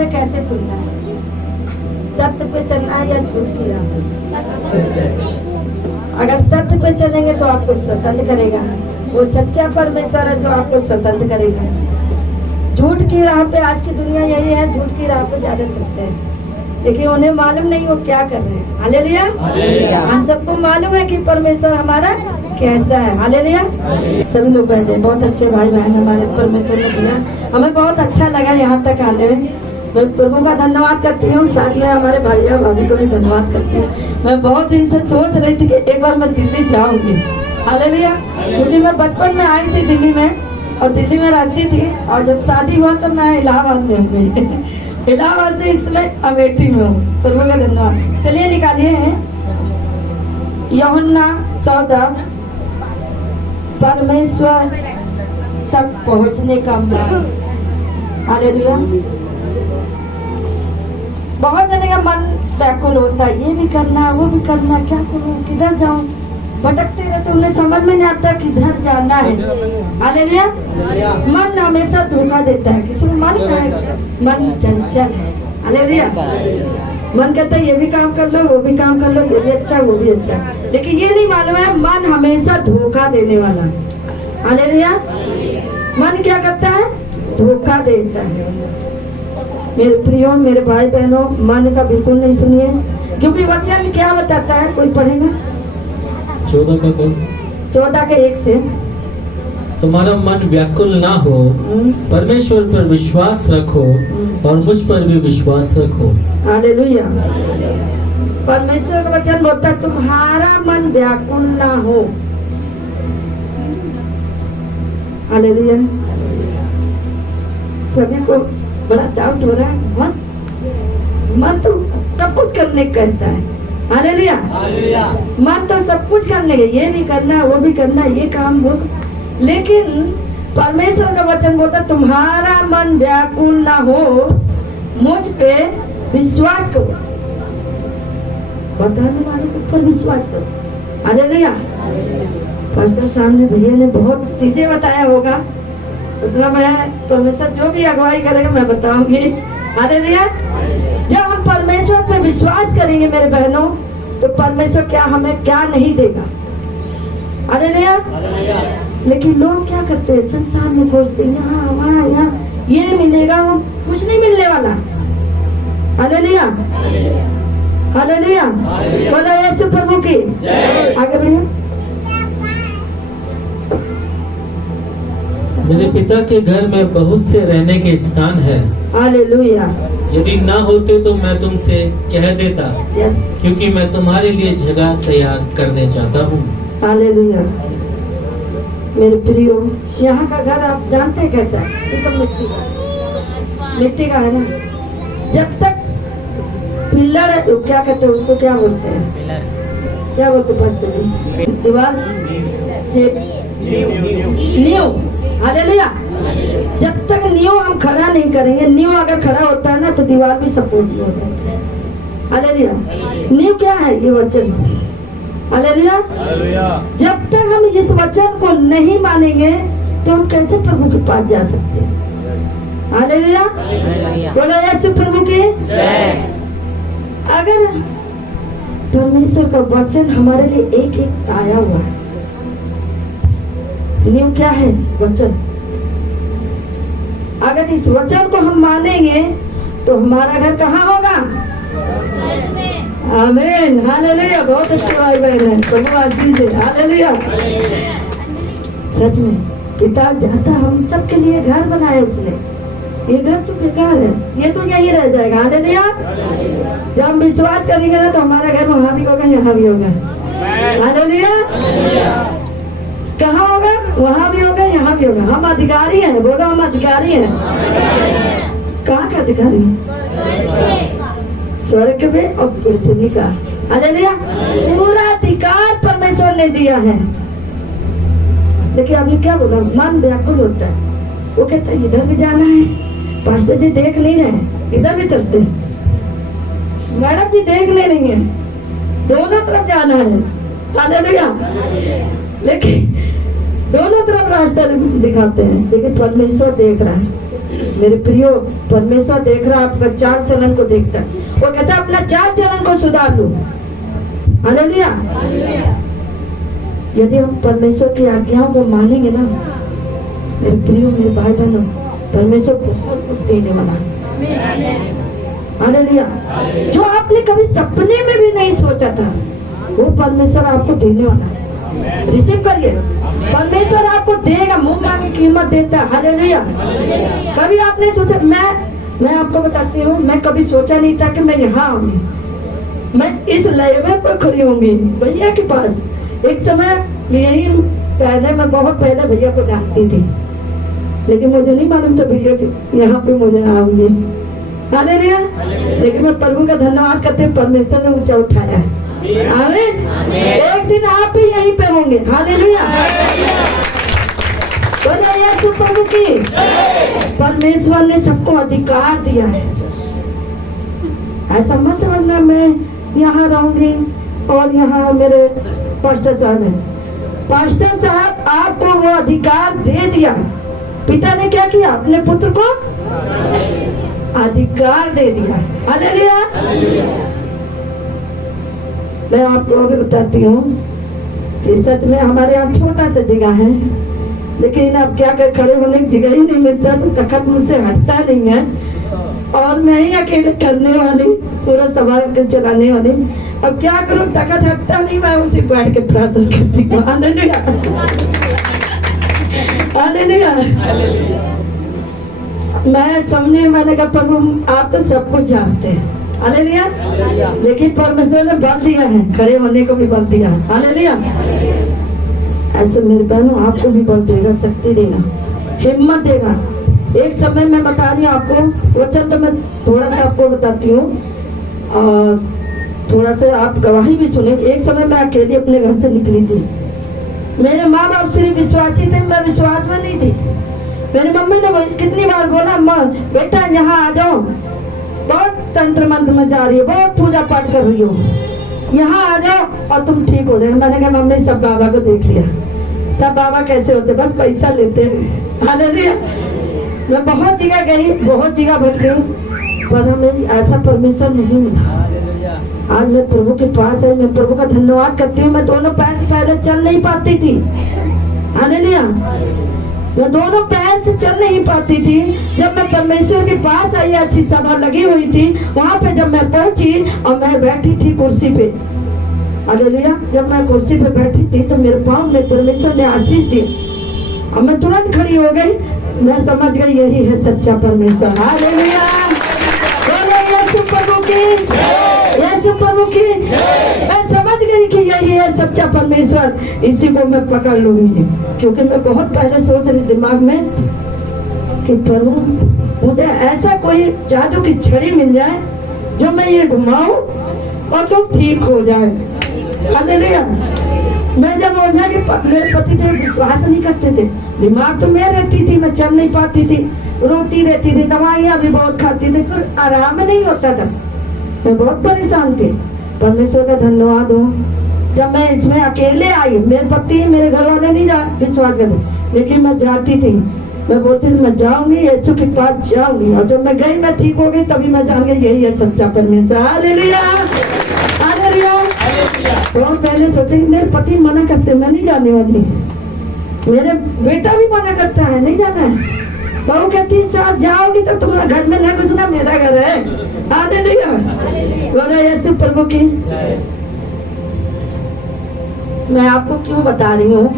हमें कैसे चुनना है? सत्य पे चलना है या झूठ की राह पे? अगर सत्य पे चलेंगे तो आपको स्वतंत्र करेगा, वो सच्चा परमेश्वर है जो आपको स्वतंत्र करेगा। झूठ की राह पे आज की दुनिया यही है, झूठ की राह पे ज्यादा चलते हैं, लेकिन उन्हें मालूम नहीं वो क्या कर रहे हैं। हालेलुया। हम सबको मालूम है कि परमेश्वर हमारा कैसा है। हालेलुया। सभी लोग बैठे, बहुत अच्छे भाई बहन हमारे परमेश्वर ने दिया, हमें बहुत अच्छा लगा यहाँ तक आने में। मैं प्रभु का धन्यवाद करती हूँ, साथ में हमारे भैया भाभी को भी धन्यवाद करती हूँ। मैं बहुत दिन से सोच रही थी कि एक बार मैं दिल्ली जाऊंगी। हालेलुया। क्योंकि मैं बचपन में आई थी दिल्ली में और दिल्ली में रहती थी, और जब शादी हुआ तो मैं इलाहाबाद में गई। इलाहाबाद से इसमें अमेठी में हूँ। प्रभु का धन्यवाद। चलिए निकालिए यूहन्ना 14 परमेश्वर तक पहुँचने का मार्ग। हालेलुया। बहुत जने का मन व्याकुल होता है, ये भी करना है वो भी करना है, क्या करूँ किधर जाऊँ, भटकते रहते, उन्हें समझ में नहीं आता किधर जाना है। हालेलुया। मन हमेशा धोखा देता है, किसी को मालूम है मन चंचल है। हालेलुया। मन कहता है ये भी काम कर लो वो भी काम कर लो, ये भी अच्छा वो भी अच्छा, लेकिन ये नहीं मालूम है मन हमेशा धोखा देने वाला है। हालेलुया। मन क्या करता है? धोखा देता है। मेरे प्रियो, मेरे भाई बहनों, मन का बिल्कुल नहीं सुनिए, क्योंकि वचन क्या बताता है? कोई पढ़ेगा 14 का कौन सा? 14 के 1 से। तुम्हारा मन व्याकुल ना हो, परमेश्वर पर विश्वास रखो और मुझ पर भी विश्वास रखो। हालेलुया। परमेश्वर का वचन बोलता है तुम्हारा मन व्याकुल ना हो। हालेलुया। सभी को बड़ा डाउट हो रहा है, मन तो सब कुछ करने को कहता है। हालेलुया। मन तो सब कुछ करने के, ये भी करना वो भी करना, ये काम वो, लेकिन परमेश्वर का वचन बोलता तुम्हारा मन व्याकुल ना हो, मुझ पे विश्वास करो, बताने वाले के ऊपर विश्वास करो। हालेलुया। पास्टर सामने भैया ने बहुत चीजें बताया होगा, उतना मैं परमेश्वर जो भी अगुवाई करेगा मैं बताऊंगी। हालेलुया। जब हम परमेश्वर पे विश्वास करेंगे मेरे बहनों, तो परमेश्वर क्या हमें क्या नहीं देगा। हालेलुया। लेकिन लोग क्या करते हैं? संसार में खोजते हैं, यहाँ वहाँ यहाँ, ये मिलेगा वो, कुछ नहीं मिलने वाला। हालेलुया। हालेलुया। बोलो यीशु प्रभु की। आगे बढ़िए। मेरे पिता के घर में बहुत से रहने के स्थान है। हालेलुया। यदि ना होते तो मैं तुमसे कह देता, क्योंकि मैं तुम्हारे लिए जगह तैयार करने चाहता हूँ। हालेलुया। मेरे प्रियो, यहाँ का घर आप जानते हैं कैसा है? एकदम मिट्टी का, मिट्टी का है ना। जब तक पिलर है, तो क्या कहते हैं उसको, क्या बोलते हैं, क्या बोलते हैं? दीवार से नींव। हालेलुया। जब तक नींव हम खड़ा नहीं करेंगे, नींव अगर खड़ा होता है ना तो दीवार भी सपोर्ट नहीं होता है। हालेलुया। नींव क्या है? ये वचन। हालेलुया। जब तक हम इस वचन को नहीं मानेंगे तो हम कैसे प्रभु के पास जा सकते हैं? हालेलुया। बोलो यीशु प्रभु की। अगर परमेश्वर का वचन हमारे लिए एक एक आया हुआ है, नींव क्या है? वचन। अगर इस वचन को हम मानेंगे तो हमारा घर कहाँ होगा? आमीन। हालेलुया। बहुत अच्छे भाई बहन है, प्रभु आशीष है। हालेलुया। सच में पिता जाता हम सबके लिए घर बनाए उसने, ये घर तो बेकार है, ये तो यही रह जाएगा। हालेलुया। जब हम विश्वास करेंगे ना तो हमारा घर वहाँ भी होगा यहाँ भी होगा। हालेलुया। कहाँ होगा? वहाँ भी होगा यहाँ भी होगा। हम अधिकारी हैं। बोलो हम अधिकारी हैं। कहाँ का अधिकारी? स्वर्ग में और पृथ्वी का। हालेलुया। पूरा अधिकार परमेश्वर ने दिया है। लेकिन अभी क्या बोला? मन व्याकुल होता है, वो कहता है इधर भी जाना है, पास्टर जी देख नहीं रहे, इधर भी चलते हैं, मैडम जी देख ले रही है, दोनों तरफ जाना है। हालेलुया। लेकिन दोनों तरफ रास्ता दिखाते हैं, लेकिन परमेश्वर देख रहा है। मेरे प्रियो, परमेश्वर देख रहा है, आपका चाल चलन को देखता है। वो कहता है अपना चाल चलन को सुधार लो। हालेलुया। यदि हम परमेश्वर की आज्ञाओं को मानेंगे ना मेरे प्रियो, मेरे भाई बहनों, परमेश्वर बहुत कुछ देने वाला है। हालेलुया। जो आपने कभी सपने में भी नहीं सोचा था वो परमेश्वर आपको देने वाला है। रिसीव करिए, परमेश्वर आपको देगा, मुंह मांगी कीमत देता है। हालेलुया। कभी आपने सोचा, मैं आपको बताती हूँ, मैं कभी सोचा नहीं था कि मैं यहाँ आऊंगी, मैं इस लेवल पर खड़ी होंगी भैया के पास। एक समय यही पहले, मैं बहुत पहले भैया को जानती थी, लेकिन मुझे नहीं मालूम था भैया कि यहाँ पे मुझे आऊंगी। हालेलुया। लेकिन मैं प्रभु का धन्यवाद करते, परमेश्वर ने ऊंचा उठाया है। आमीन। एक दिन आप भी यहीं पे होंगे। हालेलुया। बोलो यीशु प्रभु की। परमेश्वर ने सबको अधिकार दिया है। ऐसा मत समझना मैं यहाँ रहूंगी और यहाँ मेरे पास्टर साहब है। पास्टर साहब आपको वो अधिकार दे दिया। पिता ने क्या किया? अपने पुत्र को अधिकार दे दिया। हालेलुया। मैं आपको अभी बताती हूँ कि सच में हमारे यहाँ छोटा सा जगह है, लेकिन अब क्या कर, खड़े होने की जगह ही नहीं मिलता, तो तखत मुझसे हटता नहीं है और मैं ही अकेले करने वाली, पूरा सवाल के चलाने वाली। अब क्या करूँ, तखत हटता नहीं, मैं उसी बैठ के प्रार्थना करती हूँ। हालेलुया। हालेलुया। मैं समझे, मैंने कहा प्रभु आप तो सब कुछ जानते हैं। हालेलुया। लेकिन परमेश्वर ने बल दिया है, खड़े होने को भी बल दिया है। हालेलुया। ऐसे मेरे बहनों आपको भी बल देगा, शक्ति देगा, हिम्मत देगा। एक समय मैं बता रही हूँ आपको वचन, तो मैं थोड़ा सा आपको बताती हूँ और थोड़ा सा आप गवाही भी सुने। एक समय मैं अकेली अपने घर से निकली थी। मेरे माँ बाप सिर्फ विश्वासी थे, मैं विश्वास में नहीं थी। मेरी मम्मी ने कितनी बार बोला, माँ बेटा यहाँ आ जाओ, बहुत तंत्र मंत्र में जा रही है, बहुत पूजा पाठ कर रही हो, यहाँ आ जाओ और तुम ठीक हो जाए। मैंने कहा मम्मी सब बाबा को देख लिया, सब बाबा कैसे होते, बस पैसा लेते हैं। हालेलुया। मैं बहुत जगह गई, बहुत जगह भटकी, पर हमें ऐसा परमेश्वर नहीं मिला। आज मैं प्रभु के पास है, मैं प्रभु का धन्यवाद करती हूँ। मैं दोनों पैर से पहले चल नहीं पाती थी। हालेलुया। मैं दोनों पैर से चल नहीं पाती थी। जब मैं परमेश्वर के पास आई, ऐसी सभा लगी हुई थी, वहाँ पे जब मैं पहुंची और मैं बैठी थी कुर्सी पे। हालेलुया। जब मैं कुर्सी पे बैठी थी तो मेरे पाँव में परमेश्वर ने आशीष दी और मैं तुरंत खड़ी हो गई। मैं समझ गई यही है सच्चा परमेश्वर। हालेलुया। बोलो यीशु प्रभु की, यीशु प्रभु की। मैं समझ गई कि यही है सच्चा परमेश्वर, इसी को मैं पकड़ लूंगी। क्योंकि मैं बहुत पहले सोच रही दिमाग में कि प्रभु मुझे ऐसा कोई जादू की छड़ी मिल जाए जो मैं ये घुमाऊं और लोग ठीक हो जाए। हालेलुया। मैं जब ओझा के मेरे पति थे, विश्वास नहीं करते थे, दिमाग तो मैं रहती थी, मैं चल नहीं पाती थी, रोटी रहती थी, दवाइयाँ भी बहुत खाती थी, फिर आराम नहीं होता था, मैं बहुत परेशान थी। परमेश्वर का धन्यवाद हो, जब मैं इसमें अकेले आई, मेरे पति मेरे घर वाले नहीं विश्वास करते, लेकिन मैं जाती थी, मैं बोलती थी मैं जाऊंगी, यीशु के पास जाऊंगी। और जब मैं गई, मैं ठीक हो गई, तभी मैं जान गई यही है सच्चा परमेश्वर। हालेलुया। हालेलुया। बहुत पहले सोचे मेरे पति मना करते, मैं नहीं जाने वाली, मेरे बेटा भी मना करता है, नहीं जाना है। बहू कहती साथ जाओगी तो तुम्हारा घर में न घुसना, मेरा घर है। हालेलुया। बोलो यीशु प्रभु की। मैं आपको क्यों बता रही हूँ,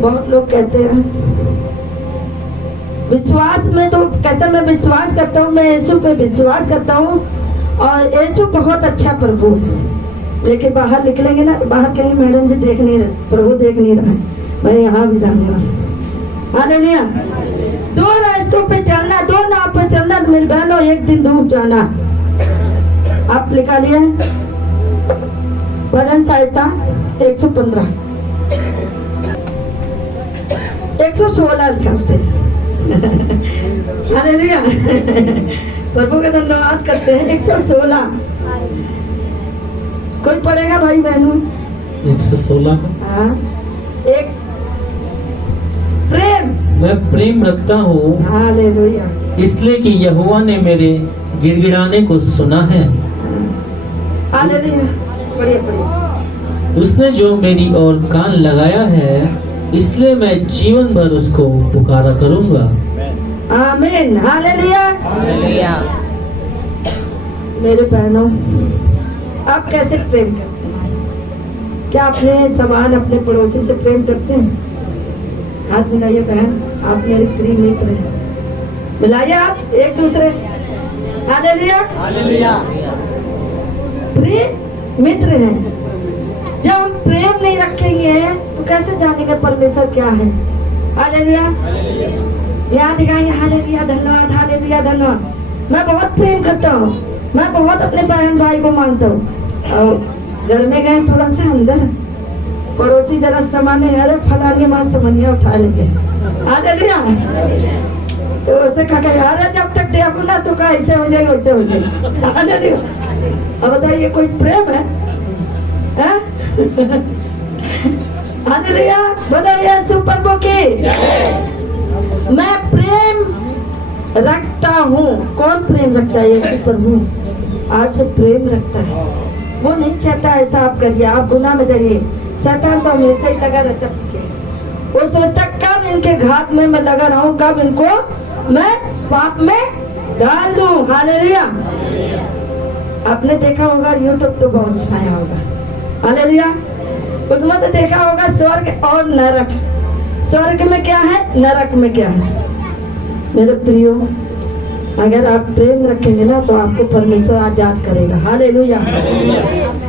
बहुत लोग कहते हैं विश्वास में, तो कहते मैं विश्वास करता हूँ, मैं यीशु पे विश्वास करता हूँ और यीशु बहुत अच्छा प्रभु है। लेकिन बाहर निकलेंगे ना, बाहर कहीं मैडम जी देख नहीं रहे, प्रभु देख नहीं रहा, मैं यहाँ भी जाने वाला। हालेलुया। दो रास्तों पे चलना, दो नाव पे चलना, तो मेरी बहनों एक दिन डूब जाना। आप लिखा लिए भजन संहिता 115 116 लिखते हैं। हालेलुया। प्रभु का धन्यवाद करते हैं। 116 कोई पढ़ेगा भाई बहनों? 116 हाँ, एक प्रेम। मैं प्रेम रखता हूँ, हालेलुया। इसलिए कि यहोवा ने मेरे गिड़गिड़ाने को सुना है। हालेलुया। पढ़िए पढ़िए। उसने जो मेरी ओर कान लगाया है, इसलिए मैं जीवन भर उसको पुकारा करूंगा। आमीन। हालेलुया। हालेलुया। मेरे बहनों, आप कैसे प्रेम करते हैं? क्या अपने समान अपने पड़ोसी से प्रेम करते हैं? हाथ मिलाइए बहन, आप मेरे प्रिय मित्र हैं। मिलाइए आप एक दूसरे। हालेलुया। हालेलुया। प्रिय मित्र हैं। जब हम प्रेम नहीं रखेंगे तो कैसे जानेंगे परमेश्वर क्या है? हालेलुया। याद दिखाएंगे हालेलुया धन्यवाद, हालेलुया धन्यवाद। मैं बहुत प्रेम करता हूँ, मैं बहुत अपने बहन भाई को मानता हूँ। और घर में गए थोड़ा सा अंदर, पड़ोसी जरा सामान है, अरे फलानी माँ समनिया उठा लेंगे। हालेलुया। तो उसे कहा यार जब तक देखो ना तो कहा ऐसे हो जाएगा वैसे हो जाएगा। हालेलुया। अब बताइए कोई प्रेम है? हालेलुया। बोलो यीशु प्रभु की। मैं प्रेम रखता हूँ। कौन प्रेम रखता है? यीशु प्रभु आपसे प्रेम रखता है। वो नहीं चाहता ऐसा आप करिए, आप गुनाह में जाइए। शैतान तो हमेशा ही लगा रहता पीछे। वो सोचता कब इनके घात में मैं लगा रहा हूँ, कब इनको मैं पाप में डाल दूं। हालेलुया। आपने देखा होगा यूट्यूब तो बहुत छाया होगा। हालेलुया। उसमें तो देखा होगा स्वर्ग और नरक। स्वर्ग में क्या है, नरक में क्या है। मेरे प्रियो, अगर आप प्रेम रखेंगे ना तो आपको परमेश्वर आजाद करेगा। हालेलुया।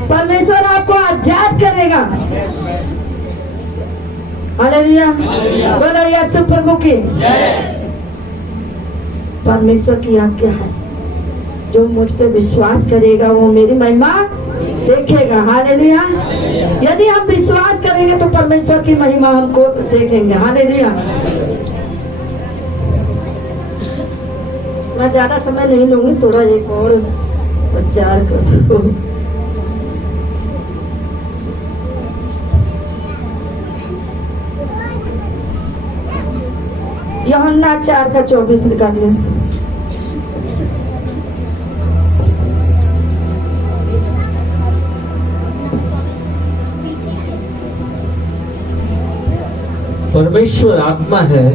परमेश्वर आपको आजाद करेगा। हालेलुया। बोलो यीशु प्रभु की। परमेश्वर की आज्ञा है, जो मुझ पे विश्वास करेगा वो मेरी महिमा देखेगा। हालेलुया। यदि हम विश्वास करेंगे तो परमेश्वर की महिमा हमको देखेंगे। हालेलुया। मैं ज्यादा समय नहीं लूंगी, थोड़ा एक और प्रचार कर दो। यूहन्ना 4:24 निकाल लें। परमेश्वर आत्मा है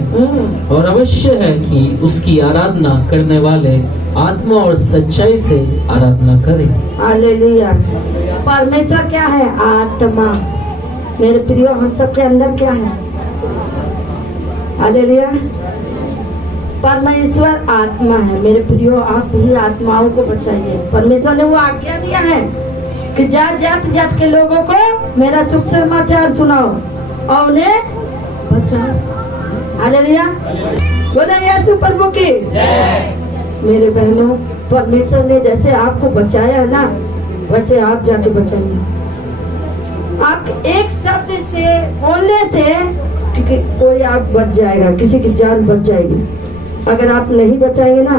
और अवश्य है कि उसकी आराधना करने वाले आत्मा और सच्चाई से आराधना करें। हालेलुया। परमेश्वर क्या है? आत्मा। मेरे प्रियो, हम सबके अंदर क्या है? हालेलुया। परमेश्वर आत्मा है। मेरे प्रियो, आप भी आत्माओं को बचाइए। परमेश्वर ने वो आज्ञा दिया है कि जात के लोगों को मेरा शुभ समाचार सुनाओ और उन्हें बचाओ। हालेलुया। बोलो यीशु प्रभु की। मेरे बहनों, परमेश्वर ने जैसे आपको बचाया है ना, वैसे आप जाके बचाइए। आप एक शब्द से बोलने से कोई आप बच जाएगा, किसी की जान बच जाएगी। अगर आप नहीं बचाएंगे ना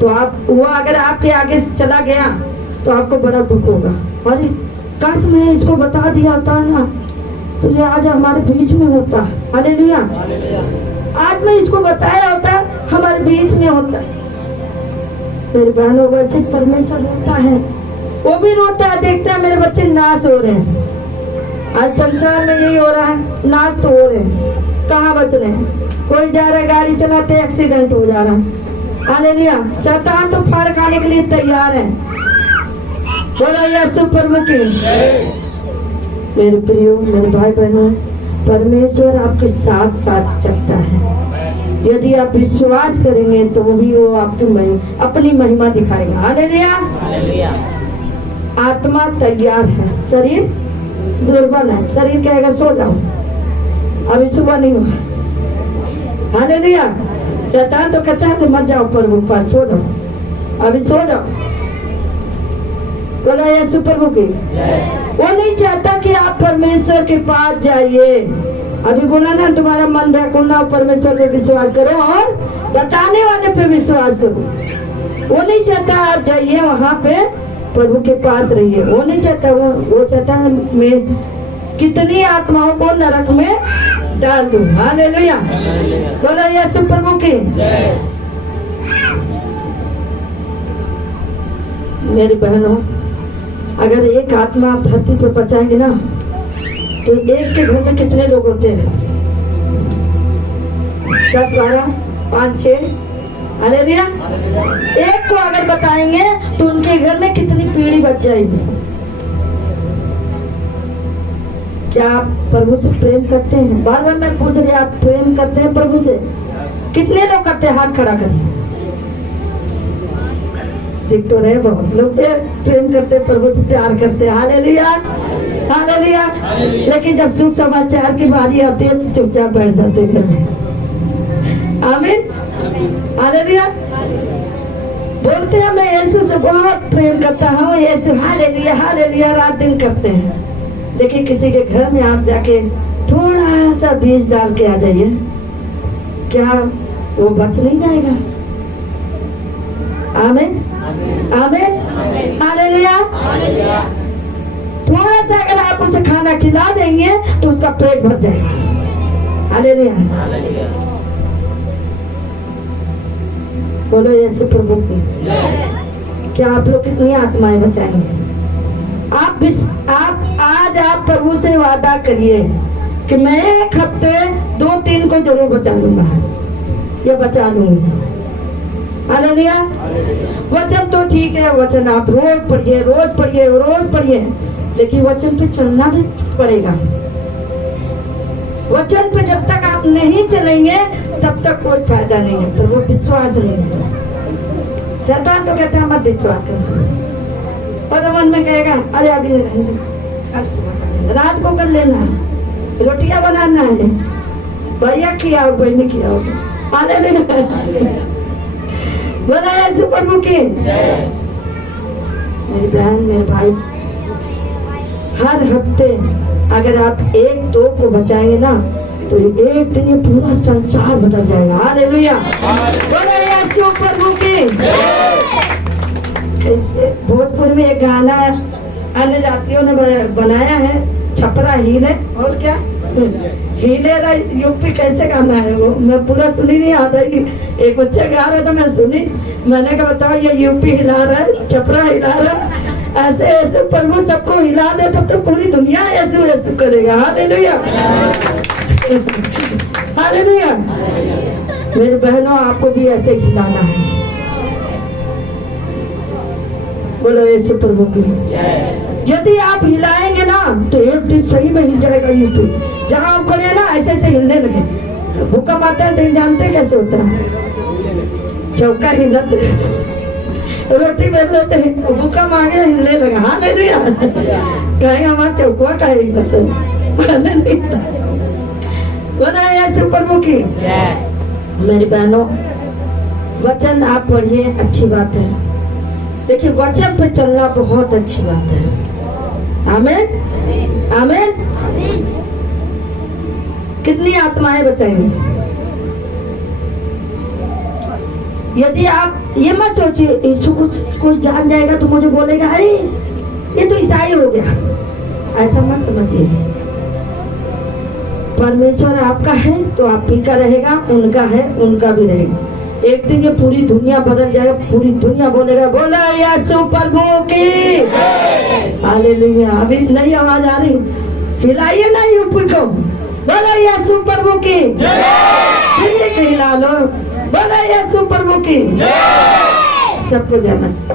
तो आप वो अगर आपके आगे चला गया तो आपको बड़ा दुख होगा। अरे काश मैं इसको बता दिया होता ना तो ये आज हमारे बीच में होता। हालेलुया। आज मैं इसको बताया होता, हमारे बीच में होता। मेरे बहनों, वैसे परमेश्वर रोता है, वो भी रोता है, देखता है मेरे बच्चे नाश हो रहे हैं। आज संसार में यही हो रहा है, नाश तो हो रहे हैं, कहाँ बच रहे हैं। कोई जा रहा है गाड़ी चलाते, एक्सीडेंट हो जा रहा है। हालेलुया। शैतान तो फाड़ खाने के लिए तैयार है। बोलो यीशु प्रभु की। मेरे प्रियो, मेरे भाई बहनों, परमेश्वर आपके साथ साथ चलता है। यदि आप विश्वास करेंगे तो भी वो आपकी अपनी महिमा दिखाएगा। हालेलुया। आत्मा तैयार है, शरीर दुर्बल है। शरीर कहेगा सो जाओ, अभी सुबह नहीं हुआ। हालेलुया। शैतान तो कहता है कि मत जाओ प्रभु के पास, सो जाओ, अभी सो जाओ। बोलो यीशु प्रभु की। वो नहीं चाहता कि आप परमेश्वर के पास जाइए। अभी बोला ना, तुम्हारा मन व्याकुल ना, परमेश्वर पे विश्वास करो और बताने वाले पे विश्वास करो। वो नहीं चाहता आप जाइए वहाँ पे, प्रभु के पास रहिए। वो नहीं चाहता। वो चाहता है मैं कितनी आत्माओं को नरक में डाल दूं। हालेलुया, बोलो यीशु प्रभु की। मेरी बहनों, अगर एक आत्मा आप धरती पर बचाएंगे ना, तो एक के घर में कितने लोग होते हैं? 10, 12, 5, 6। हालेलुया। एक को अगर बताएंगे तो उनके घर में कितनी पीढ़ी बच जाएगी। क्या आप प्रभु से प्रेम करते हैं? बार बार मैं पूछ रही, आप प्रेम करते हैं प्रभु से? कितने लोग करते हैं? हाथ खड़ा करिए। देख तो रहे, बहुत लोग प्रेम करते हैं, प्रभु से प्यार करते हैं। Hallelujah, hallelujah. लेकिन जब सुख समाचार की बारी आती है तो चुपचाप बैठ जाते हैं घर में। आमीन, हालेलुया। बोलते हैं मैं यीशु से बहुत प्रेम करता हूँ, यीशु, हालेलुया, हालेलुया, रात दिन करते हैं। देखिए किसी के घर में आप जाके थोड़ा सा बीज डाल के आ जाइए, क्या वो बच नहीं जाएगा? आमीन, आमीन, हालेलुया। थोड़ा सा अगर आप उसे खाना खिला देंगे तो उसका पेट भर जाएगा। हालेलुया, बोलो यीशु प्रभु की। क्या आप लोग कितनी आत्माएं बचाएंगे? आज आप प्रभु से वादा करिए कि मैं एक हफ्ते 2-3 को जरूर बचा लूंगा या बचा लूंगी। हालेलुया। वचन तो ठीक है, वचन आप रोज पढ़िए, रोज पढ़िए, रोज पढ़िए, लेकिन वचन पे चलना भी पड़ेगा। वचन पे जब तक आप नहीं चलेंगे तब तक कोई फायदा नहीं है। प्रभु विश्वास नहीं है। शैतान तो कहते हैं मत विश्वास करो, और मन में कहेगा अरे अभी नहीं, कल सुबह कर लेना, रात को कर लेना, रोटियां बनाना है, भैया किया बहनी किया। हालेलुया, बोला यीशु प्रभु की। मेरी बहन, मेरे भाई, हर हफ्ते अगर आप 1-2 को बचाएंगे ना तो एक दिन ये पूरा संसार बदल जाएगा। हालेलुया, बोला यीशु प्रभु की। भोजपुर में एक गाना अन्य जातियों ने बनाया है, छपरा हिले, और क्या हिले रा यूपी, कैसे गाना है वो मैं पूरा सुनी नहीं आता। एक बच्चा गा रहा था, मैं सुनी, मैंने कहा बताओ ये यूपी हिला रहा है, छपरा हिला रहा है, ऐसे ऐसे प्रभु सबको हिला दे तब तो पूरी दुनिया ऐसे ऐसे करेगा। Hallelujah, hallelujah. मेरे बहनों, आपको भी ऐसे हिलाना है। बोलो यीशु प्रभु की। यदि आप हिलाएंगे ना तो एक दिन सही में हिल जाएगा यूपी। जहाँ आप खड़े ना ऐसे ऐसे हिलने लगे। भूकंप आता है तो जानते कैसे होता है? चौका हिलते, रोटी बेल लेते हैं, भूकंप आ गया हिलने लगा। हालेलुया, कहेंगे हमारा चौका का हिलते। बोला यीशु प्रभु की। मेरी बहनों, वचन आप पढ़िए, अच्छी बात है। देखिए वचन पे चलना बहुत अच्छी बात है। आमीन, आमीन। कितनी आत्माएं बचाएंगे? यदि आप ये मत सोचिए यीशु को कोई जान जाएगा तो मुझे बोलेगा अरे ये तो ईसाई हो गया, ऐसा मत समझिए। परमेश्वर आपका है तो आप ही का रहेगा, उनका है उनका भी रहेगा। एक दिन ये पूरी दुनिया बदल जाएगा, पूरी दुनिया बोलेगा बोला यीशु प्रभु की। हालेलुया। अभी नई आवाज आ रही, हिलाइए ना यूपी को, बोला यीशु प्रभु की। दिल्ली के हिला लो, बोला यीशु प्रभु की। सबको जय मसीह।